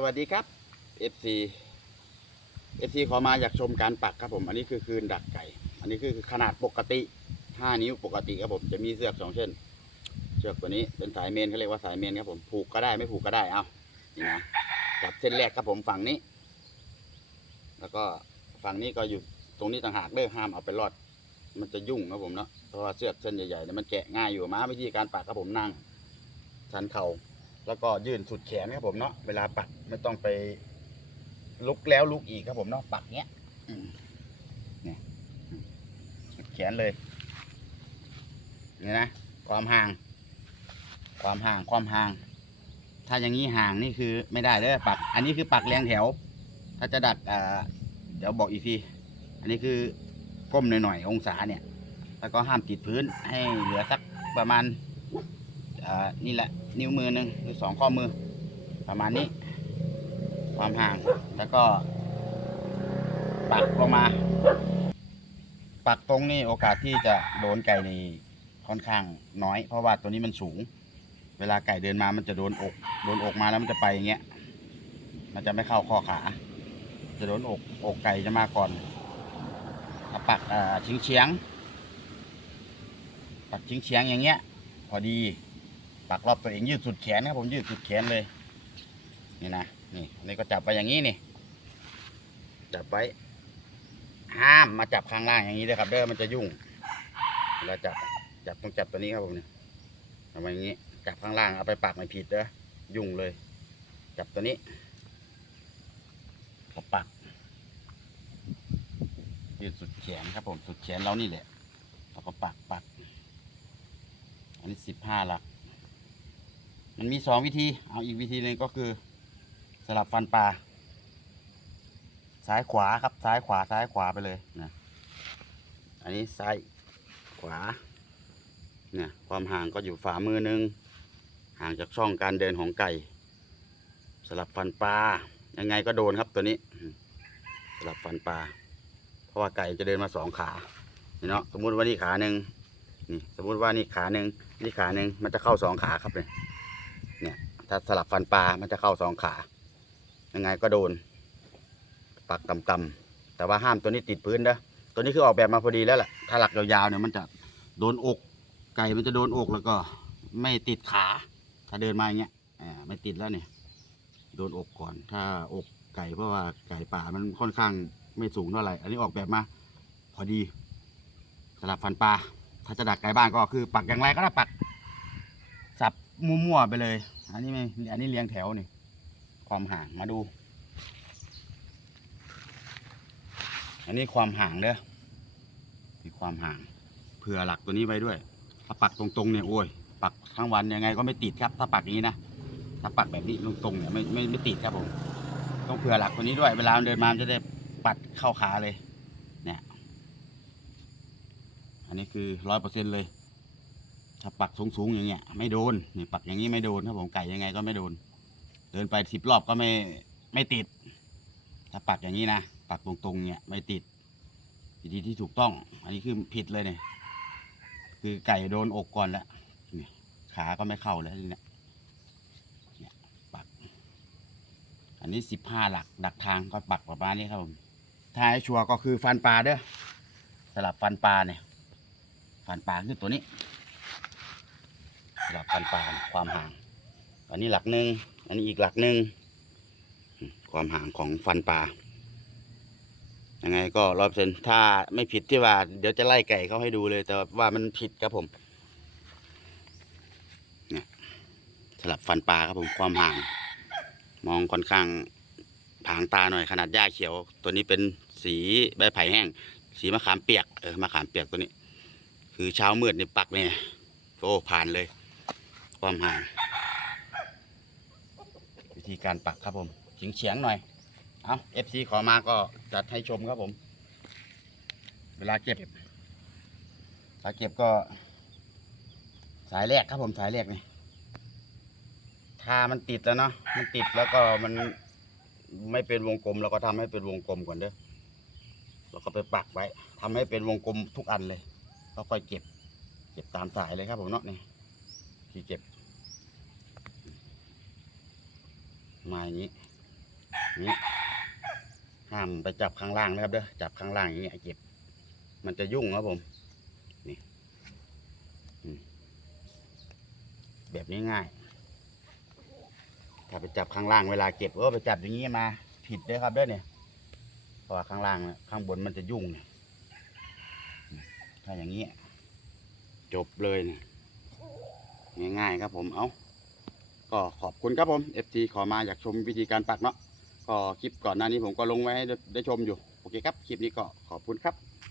สวัสดีครับ FC FC ขอมาอยากชมการปักครับผม อันนี้คือคืนดักไก่ อันนี้คือขนาดปกติ 5 นิ้วปกติครับผม จะมีเสือกสองเส้นเชือกตัวนี้เป็นสายเมนเขาเรียกว่าสายเมนครับผม ผูกก็ได้ไม่ผูกก็ได้ เอานี่นะจับเส้นแรกครับผมฝั่งนี้ แล้วก็ฝั่งนี้ก็อยู่ตรงนี้ต่างหากเด้อห้ามเอาไปรอด มันจะยุ่งครับผมเนาะ เพราะว่าเสือกเส้นใหญ่ๆเนี่ยมันแกะง่ายอยู่มาวิธีการปักครับผมนั่งชันเข่า แล้วก็ยื่นสุดแขนครับผมเนาะเวลาปักไม่ต้องไปลุกแล้วลุกอีกครับผมเนาะปักเนี้ยเนี่ยสุดแขนเลยนี่นะความห่าง ความห่างความห่าง ถ้าอย่างนี้ห่างนี่คือไม่ได้เลยปัก อันนี้คือปักเรียงแถว ถ้าจะดักอ่าเดี๋ยวบอกอีกทีอันนี้คือก้มหน่อยๆองศาเนี่ย แล้วก็ห้ามติดพื้นให้เหลือสักประมาณอ่านี่แหละ นิ้วมือหนึ่งหรือสองข้อมือ ประมาณนี้ ความห่าง แล้วก็ ปักลงมา ปักตรงนี่โอกาสที่จะโดนไก่นี่ค่อนข้างน้อย เพราะว่าตัวนี้มันสูง เวลาไก่เดินมามันจะโดนอก โดนอกมาแล้วมันจะไปอย่างเงี้ย มันจะไม่เข้าข้อขา จะโดนอก อกไก่จะมาก่อนถ้าปักอ่าชิงเฉียงปักชิงเฉียงอย่างเงี้ย พอดี ปักรอบตัวเองยืดสุดแขนครับผมยืดสุดแขนเลย นี่นะนี่อันนี่ก็จับไปอย่างนี้นี่จับไว้ห้ามมาจับข้างล่างอย่างนี้เลยครับ เด้อมันจะยุ่งเวลาจับจับต้องจับตัวนี้ครับผมเนี่ยทำไมอย่างนี้จับข้างล่างเอาไปปักไม่ผิดเด้อยุ่งเลย จับตัวนี้ก็ปักยืดสุดแขนครับผมสุดแขนเรานี่แหละแล้วก็ปักปักอันนี้สิบห้าหลัก มันมีสองวิธี เอาอีกวิธีหนึ่งก็คือสลับฟันปลา ซ้ายขวาครับ ซ้ายขวา ซ้ายขวาไปเลยนะ อันนี้ซ้ายขวา เนี่ยความห่างก็อยู่ฝ่ามือหนึง ห่างจากช่องการเดินของไก่ สลับฟันปลา ยังไงก็โดนครับตัวนี้ สลับฟันปลา เพราะว่าไก่จะเดินมาสองขาเนาะ สมมุติว่านี่ขาหนึ่งนี่ สมมุติว่านี่ขาหนึ่งนี่ขาหนึ่งมันจะเข้าสองขาครับเนี่ยเนี่ย ถ้าสลับฟันปลา มันจะเข้าสองขา ยังไงก็โดน ปักต่ำๆแต่ว่าห้ามตัวนี้ติดพื้นนะตัวนี้คือออกแบบมาพอดีแล้วแหละถ้าหลักยาวๆเนี่ยมันจะโดนอก ไก่มันจะโดนอกแล้วก็ ไม่ติดขา ถ้าเดินมาอย่างเงี้ยไม่ติดแล้วเนี่ยโดนอกก่อน ถ้าอกไก่เพราะว่าไก่ป่ามันค่อนข้างไม่สูงเท่าไหร่ อันนี้ออกแบบมา พอดีสลับฟันปลา ถ้าจะดักไก่บ้านก็คือ ปักอย่างไรก็ได้ปัก สับมั่วๆไปเลย อันนี้ไม่อันนี้เรียงแถวนี่ความห่างมาดู อันนี้ความห่างเด้อมีความห่างเผื่อหลักตัวนี้ไว้ด้วย ถ้าปักตรงๆเนี่ยโอ้ยปักทั้งวันยังไงก็ไม่ติดครับ ถ้าปักนี้นะถ้าปักแบบนี้ตรงๆเนี่ยไม่ไม่ไม่ติดครับผมต้องเผื่อหลักตัวนี้ด้วย เวลาเดินมาจะได้ปัดเข้าขาเลย เนี่ย อันนี้คือร้อยเปอร์เซ็นเลย ถ้าปักสูงๆอย่างเงี้ย ไม่โดนนี่ปักอย่างนี้ไม่โดนถ้าผมไก่ยังไงก็ไม่โดน เดินไปสิบรอบก็ไม่ไม่ติด ถ้าปักอย่างนี้นะปักตรงๆเนี่ยไม่ติดวิธีที่ถูกต้อง อันนี้คือผิดเลยเนี่ยคือไก่โดนอกก่อนแล้วนี่ขาก็ไม่เข้าแล้วเนี่ยเนี่ยปัก อันนี้สิบห้าหลักดักทางก็ปักประมาณนี้ครับผมถ้าให้ชัวรก็คือฟันปลาเด้อสลับฟันปลาเนี่ยฟันปลาคือตัวนี้ หลักฟันปลานความห่าง อันนี้หลักหนึ่งอันนี้อีกหลักหนึ่งความห่างของฟันปลายังไงก็ร้อยเปอร์เซ็นถ้าไม่ผิดที่ว่า เดี๋ยวจะไล่ไก่เขาให้ดูเลย แต่ว่ามันผิดครับผมเนี่ยสลับฟันปลาครับผมความห่าง มองค่อนข้างผางตาหน่อยขนาดหญ้าเขียว ตัวนี้เป็นสีใบไผ่แห้ง สีมะขามเปียกเออมะขามเปียกตัวนี้ คือเช้ามืดนี่ปักเนี่ยโอ้ผ่านเลย ความห่างวิธีการปักครับผมเฉียงเฉียงๆหน่อย เอาเอฟซีขอมาก็จัดให้ชมครับผม เวลาเก็บเวลาเก็บก็ สายแรกครับผมสายแรกนี่ถ้ามันติดแล้วเนาะมันติดแล้วก็มันไม่เป็นวงกลมเราก็ทำให้เป็นวงกลมก่อนเด้อเราก็ไปปักไว้ทำให้เป็นวงกลมทุกอันเลยแล้วค่อยเก็บ เก็บตามสายเลยครับผมเนาะนี่ ที่เก็บ มาอย่างนี้นี่ห้ามไปจับข้างล่างนะครับเด้อจับข้างล่างอย่างเงี้ยเก็บ มันจะยุ่งครับผมนี่แบบนี้ง่าย ถ้าไปจับข้างล่างเวลาเก็บเออไปจับอย่างนี้มา ผิดด้อครับเด้อเนี่ยเพราะว่าข้างล่างข้างบนมันจะยุ่งเนี่ยถ้าอย่างนี้จบเลยเนี่ย ง่ายๆครับผมเอาก็ขอบคุณครับผม FT ขอมาอยากชมวิธีการปักเนาะก็คลิปก่อนหน้านี้ผมก็ลงไว้ให้ได้ชมอยู่ โอเคครับ คลิปนี้ก็ขอบคุณครับ